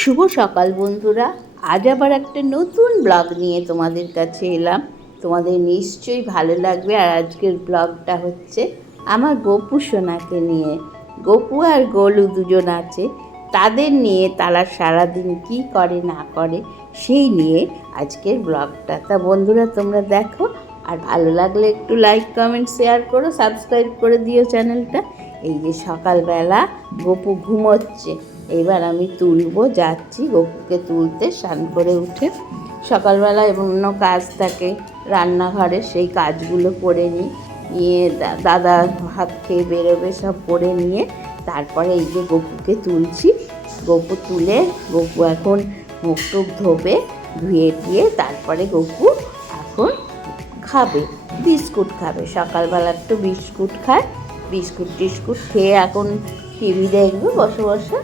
শুভ সকাল বন্ধুরা, আজ আবার একটা নতুন ব্লগ নিয়ে তোমাদের কাছে এলাম। তোমাদের নিশ্চয়ই ভালো লাগবে। আর আজকের ব্লগটা হচ্ছে আমার গপু সোনাকে নিয়ে। গপু আর গোলু দুজন আছে, তাদের নিয়ে তারা সারাদিন কী করে না করে সেই নিয়ে আজকের ব্লগটা। তা বন্ধুরা তোমরা দেখো, আর ভালো লাগলে একটু লাইক কমেন্ট শেয়ার করো, সাবস্ক্রাইব করে দিও চ্যানেলটা। এই যে সকালবেলা গপু ঘুমোচ্ছে, এবার আমি যাচ্ছি গপুকে তুলতে। স্নান করে উঠে সকালবেলা এবং অন্য কাজ থাকে রান্নাঘরে, সেই কাজগুলো করে নিয়ে দাদা ভাত খেয়ে বেরোবে, সব করে নিয়ে তারপরে এই যে গপুকে তুলছি। গপু তুলে গপু এখন মুখ টুক ধোবে, ধুয়ে দিয়ে তারপরে গপু এখন খাবে, বিস্কুট খাবে। সকালবেলা একটু বিস্কুট খায়, বিস্কুট টিস্কুট খেয়ে এখন টিভি দেখবে বসে বসে,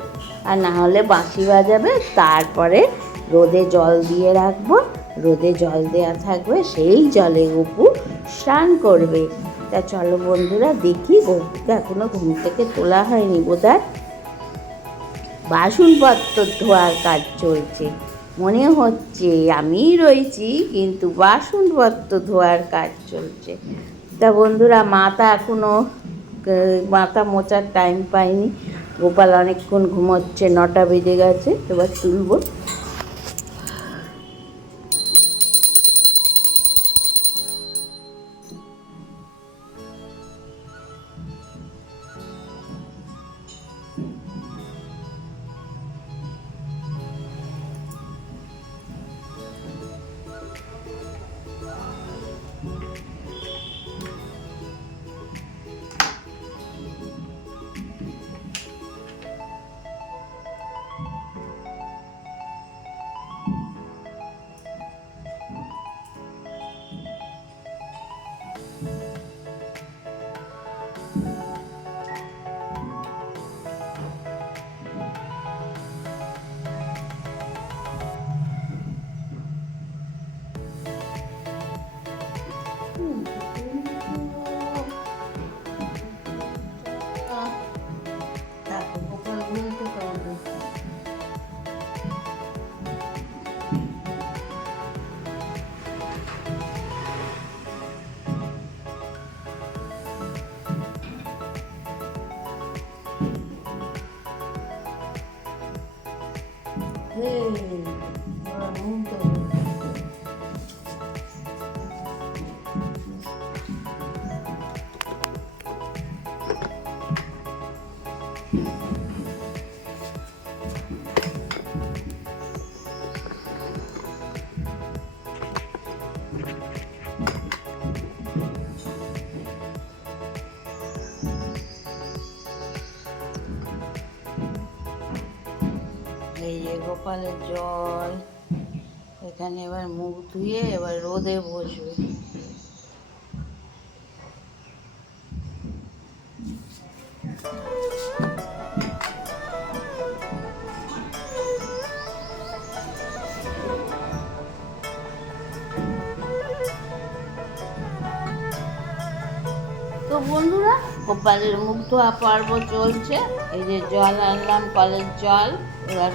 আর না হলে বাঁশি বাজাবে। তারপরে রোদে জল দিয়ে রাখবো, রোদে জল দেওয়া থাকবে, সেই জলে গপু স্নান করবে। তা চলো বন্ধুরা দেখি, গপুকে এখনো ঘুম থেকে তোলা হয়নি বোধহয়, বাসনপত্র ধোয়ার কাজ চলছে। মনে হচ্ছে আমিই রয়েছি, কিন্তু বাসনপত্র ধোয়ার কাজ চলছে। তা বন্ধুরা মাথা মোচার টাইম পাইনি, গোপাল অনেকক্ষণ ঘুমোচ্ছে, 9টা বেজে গেছে, এবার তুলব। এই যে গোপালের জল, এখানে এবার মুখ ধুয়ে এবার রোদে বসবে। তো বন্ধুরা, গোপালের মুখ ধোয়া পর্ব চলছে। এই যে জল আনলাম, কলের জল, এবার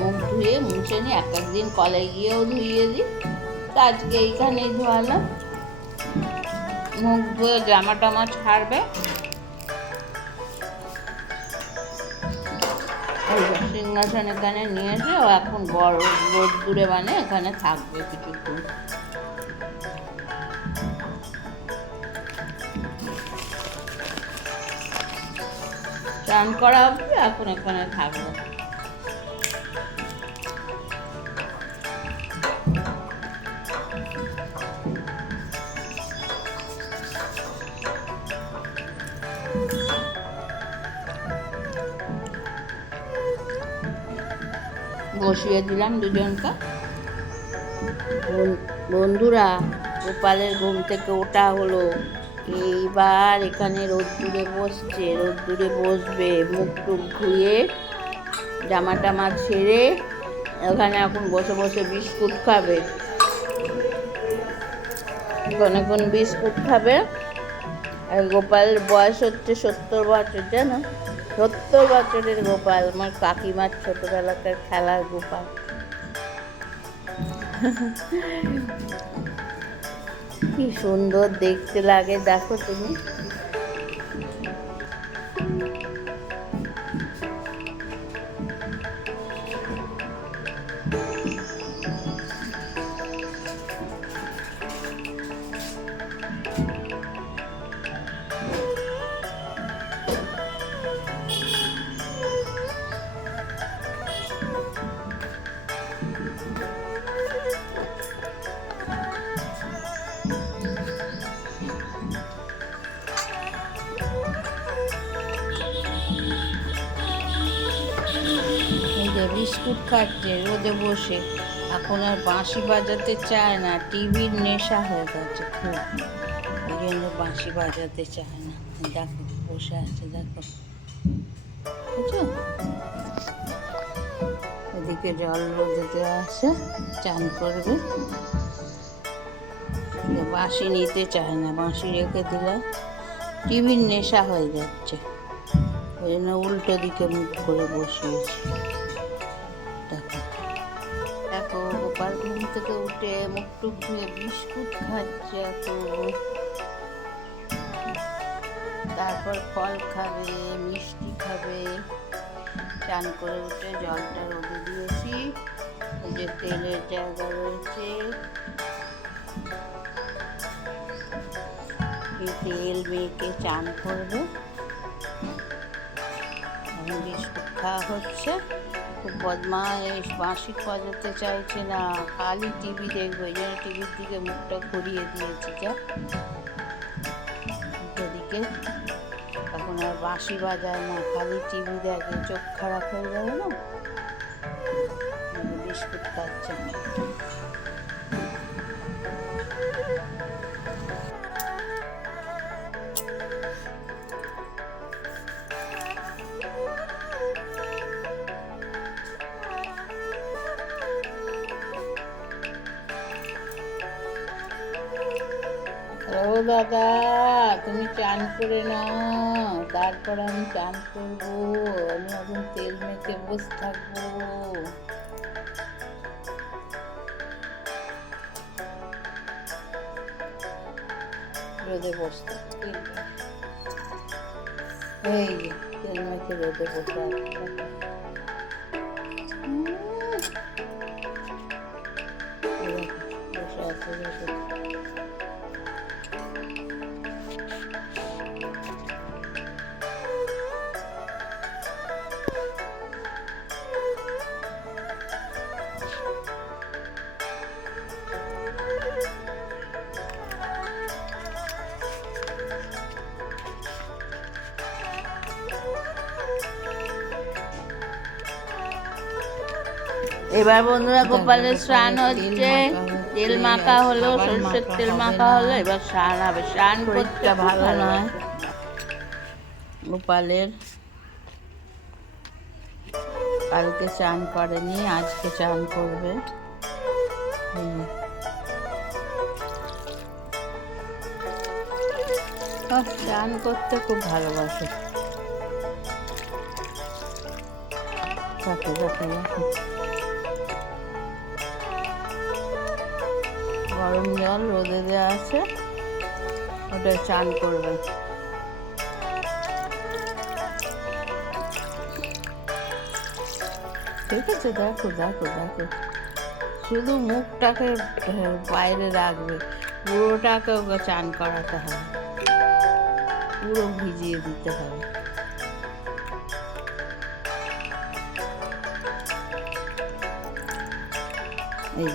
মুখ ধুয়ে মুছে নিই। এক একদিন কলে গিয়েও ধুইয়ে দিই, তো আজকে এইখানেই ধোয়ালাম। মুখ ধুয়ে জামা টামা ছাড়বে। সিংহাসন এখানে নিয়ে এসে ও এখন বড় রোদ্দুরে এখানে থাকবে কিছুক্ষণ। স্নান করা অবধি এখন এখানে থাকবে। বসিয়ে দিলাম দুজনকে। বন্ধুরা, গোপালের ঘুম থেকে ওঠা হলো, এইবার এখানে রোদ্দুরে বসবে, মুখ টুক ধুয়ে জামা টামা ছেড়ে এখানে এখন বসে বসে বিস্কুট খাবে। এখন বিস্কুট খাবে। আর গোপালের বয়স হচ্ছে 70 বছর, জানো? 70 বছরের গোপাল, আমার কাকিমার ছোটবেলাকার খেলার গোপাল। কি সুন্দর দেখতে লাগে দেখো তুমি। বিস্কুট খাচ্ছে রোদে বসে, এখন আর বাঁশি বাজাতে চায় না, টিভির নেশা হয়ে গেছে খুব, ওই জন্য বাঁশি বাজাতে চায় না। দেখো বসে আছে, দেখো বুঝছো। ওদিকে জল রোদে দেওয়া আছে, চান করবে, বাঁশি নিতে চায় না, বাঁশি রেখে দিলে টিভির নেশা হয়ে যাচ্ছে, ওই জন্য উল্টো দিকে মুখ করে বসিয়েছি। দেখো গোপাল ঘুম থেকে উঠে মুখ টুক ধুয়ে বিস্কুট খাচ্ছে এখন, তারপর ফল খাবে, মিষ্টি খাবে। চান করে উঠে জলটা রোদে দিয়েছি, ওই যে তেলের জায়গা রয়েছে, তেল মেখে চান করবে। এখন বিস্কুট খাওয়া হচ্ছে। খুব বদমাইশ, বাঁশি বাজাতে চাইছে না, খালি টিভি দেখবে, ওই জন্য টিভির দিকে মুখটা ঘুরিয়ে দিয়েছি। যা ওদিকে এখন আর বাঁশি বাজায় না, খালি টিভি দেখে, চোখ খারাপ হয়ে যাবে না। বিস্কুট খাচ্ছে। ও দাদা, তুমি চান করে নাও, তারপর আমি চান করবো, আমি এখন তেল মেখে বসে থাকবো। রোদে বসতে এই যে তেল মেখে রোদে বসে আছে, বসে আছে রোদে। এবার বন্ধুরা গোপালের স্নান হচ্ছে, তেল মাখা হলো, সরষের তেল মাখা হলো, এবার স্নান হবে। স্নান করতে ভালো নয় গোপালের, কালকে চান করেনি, আজকে চান করবে। চান করতে খুব ভালোবাসে। দেখো দেখো দেখো, গরম জল রোদে দেওয়া আছে, ওটা চান করবে। ঠিক আছে, দেখো দেখো দেখো, শুধু মুখটাকে বাইরে রাখবে, পুরোটাকে ওকে চান করাতে হবে, পুরো ভিজিয়ে দিতে হবে। এই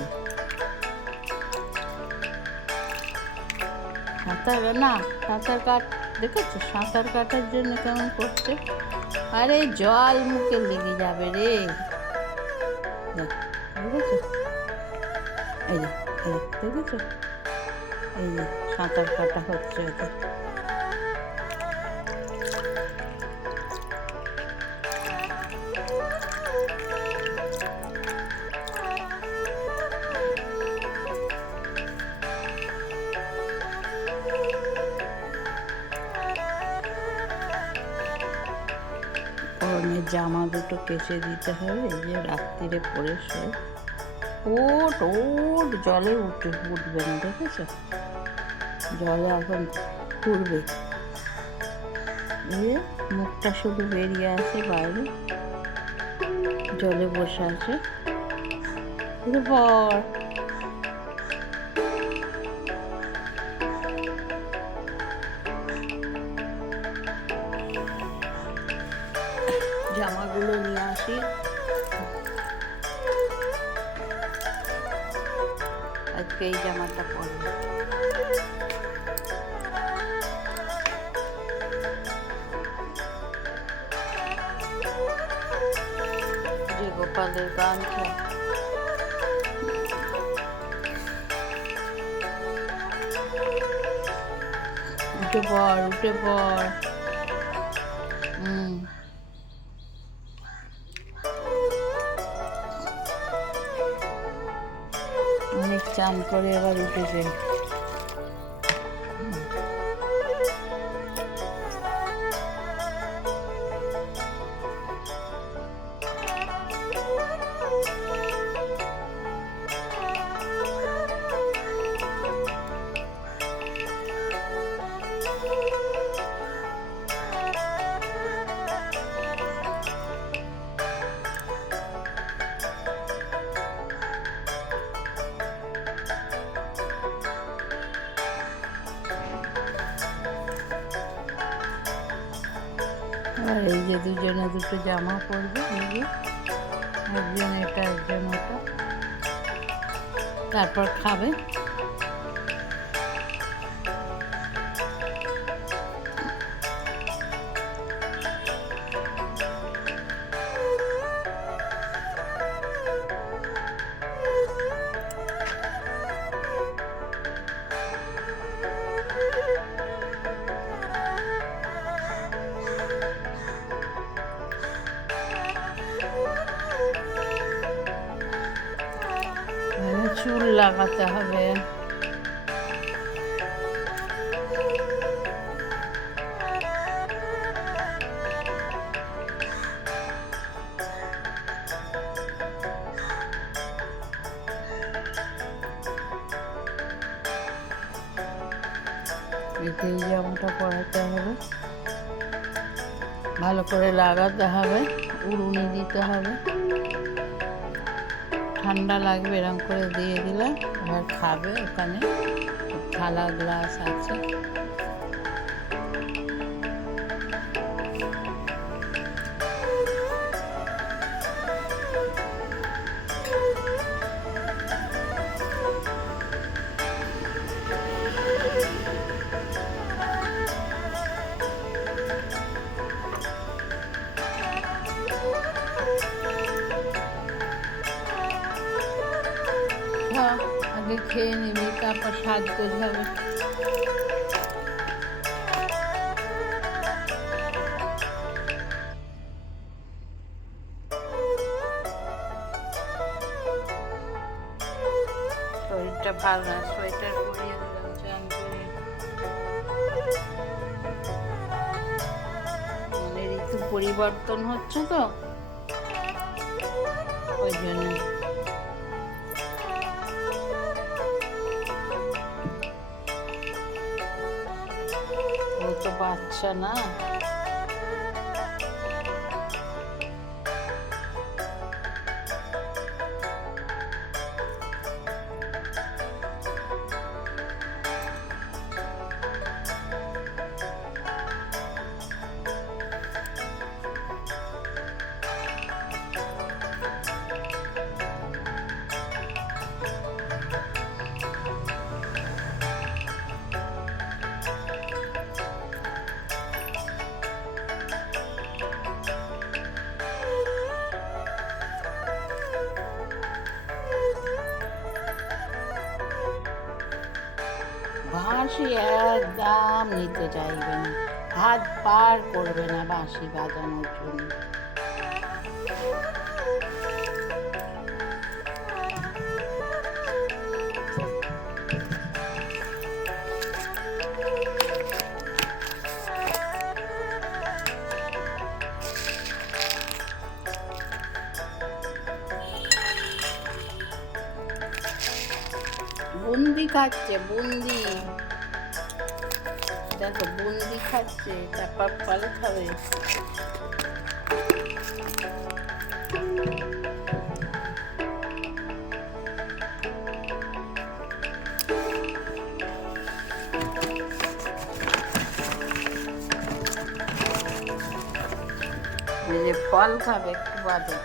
সাঁতার না, সাঁতার কাট দেখেছো, সাঁতার কাটার জন্য কেমন করছে, আরে জল মুখে লেগে যাবে রে, দেখেছো, এই যে দেখেছো, এই যে সাঁতার কাটা হচ্ছে ওদের। জামা দুটো কেচে দিতে হবে, এই যে রাত্রিরে পরে শোয়। ওট ওট, জলে উঠবে না, দেখেছ? জলে এখন উঠবে, এই মুখটা শুধু বেরিয়ে আছে বাইরে, জলে বসে আছে। পর জামাগুলো নিয়ে আসি, আজকে এই জামাটা পরবো। যে গোপালের গানটা উঠে পড়, উঠে পড়। অনেক চান করে এবার উঠেছে। আর এই যে দুজনে দুটো জামা পরবে, এই যে একজন এটা একজন ওটা, তারপর খাবে। চুল লাগাতে হবে, এতে এই জামাটা পরাতে হবে, ভালো করে লাগাতে হবে, উড়ুনি দিতে হবে, ঠান্ডা লাগবে, এরকম করে দিয়ে দিলে এবার খাবে। ওখানে থালা গ্লাস আছে, আগে খেয়ে নিবি, তারপর সাজগোজ হবে। শরীরটা ভালো না, সোয়েটার পরিয়ে দিলাম চান করে। মানে ঋতু পরিবর্তন হচ্ছে তো, ওই জন্য। ও তো বাচ্চা না, বাঁশি একদম নিতে চাইবে না, হাত পার করবে না বাঁশি বাজানোর জন্য। বুন্দি খাচ্ছে, বুন্দি। দেখো বুন্দি খাচ্ছে, চাপা ফল খাবে। ফল খাবে একটু বাদে,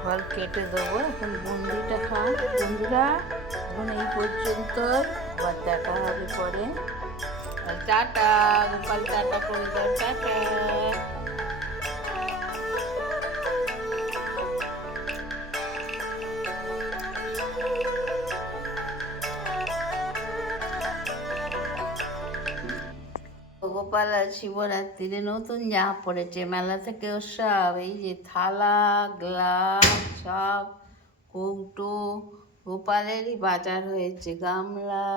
ফল কেটে দেবো। এখন বুন্দিটা খাও বন্ধুরা। এখন এই পর্যন্ত, আবার দেখা হবে পরে। টাটা গোপাল, টাটা করে দাও, টাটা। গোপাল আর শিবরাত্রিরে নতুন জামা পড়েছে মেলা থেকে। ওর সব এই যে থালা, গ্লাস, সব কৌটো গোপালেরই বাজার হয়েছে, গামলা।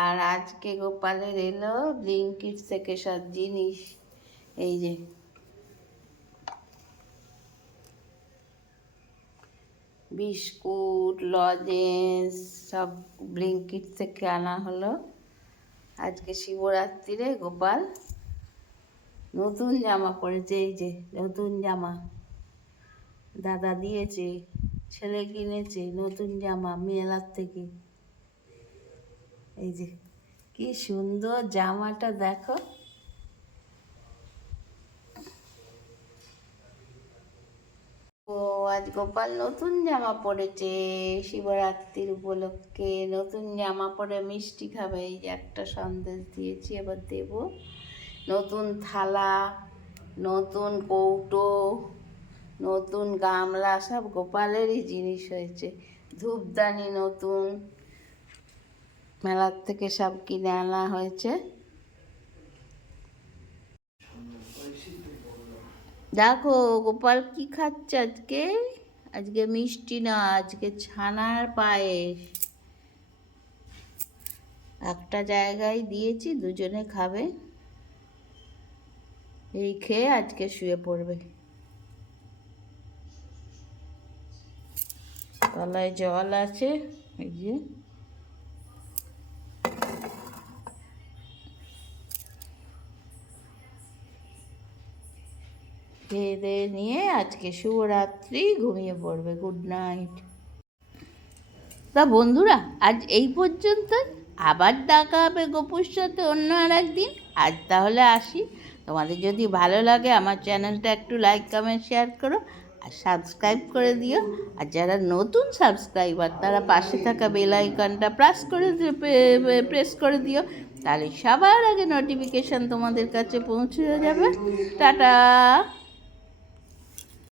আর আজকে গোপালের এলো ব্লিঙ্কিট থেকে সব জিনিস। এই যে বিস্কুট, লজেন্স সব ব্লিঙ্কিট থেকে আনা হলো। আজকে শিবরাত্রিরে গোপাল নতুন জামা পরেছে। এই যে নতুন জামা দাদা দিয়েছে, ছেলে কিনেছে নতুন জামা মেলার থেকে। এই যে কি সুন্দর জামাটা দেখো। ও আজ গোপাল নতুন জামা পরেছে শিবরাত্রির উপলক্ষে। নতুন জামা পরে মিষ্টি খাবে। এই যে একটা সন্দেশ দিয়েছি, এবার দেব। নতুন থালা, নতুন কৌটো, নতুন গামলা, সব গোপালেরই জিনিস হয়েছে। ধূপদানি নতুন, মেলার থেকে সব কিনে আনা হয়েছে। দেখো গোপাল কি খাচ্ছে আজকে। আজকে মিষ্টি না, আজকে ছানার পায়েস। একটা জায়গায় দিয়েছি, দুজনে খাবে। এই খেয়ে আজকে শুয়ে পড়বে। তলায় জল আছে, এই যে খেয়ে দিয়ে নিয়ে আজকে শুভরাত্রি, ঘুমিয়ে পড়বে। Good night. তা বন্ধুরা আজ এই পর্যন্ত, আবার দেখা হবে গপুর সাথে অন্য আর একদিন। আজ তাহলে আসি। তোমাদের যদি ভালো লাগে আমার চ্যানেলটা একটু লাইক, কমেন্ট, শেয়ার করো আর সাবস্ক্রাইব করে দিও। আর যারা নতুন সাবস্ক্রাইবার তারা পাশে থাকা বেল আইকনটা প্রেস করে দিও, তাহলে সবার আগে নোটিফিকেশান তোমাদের কাছে পৌঁছে যাবে। টাটা।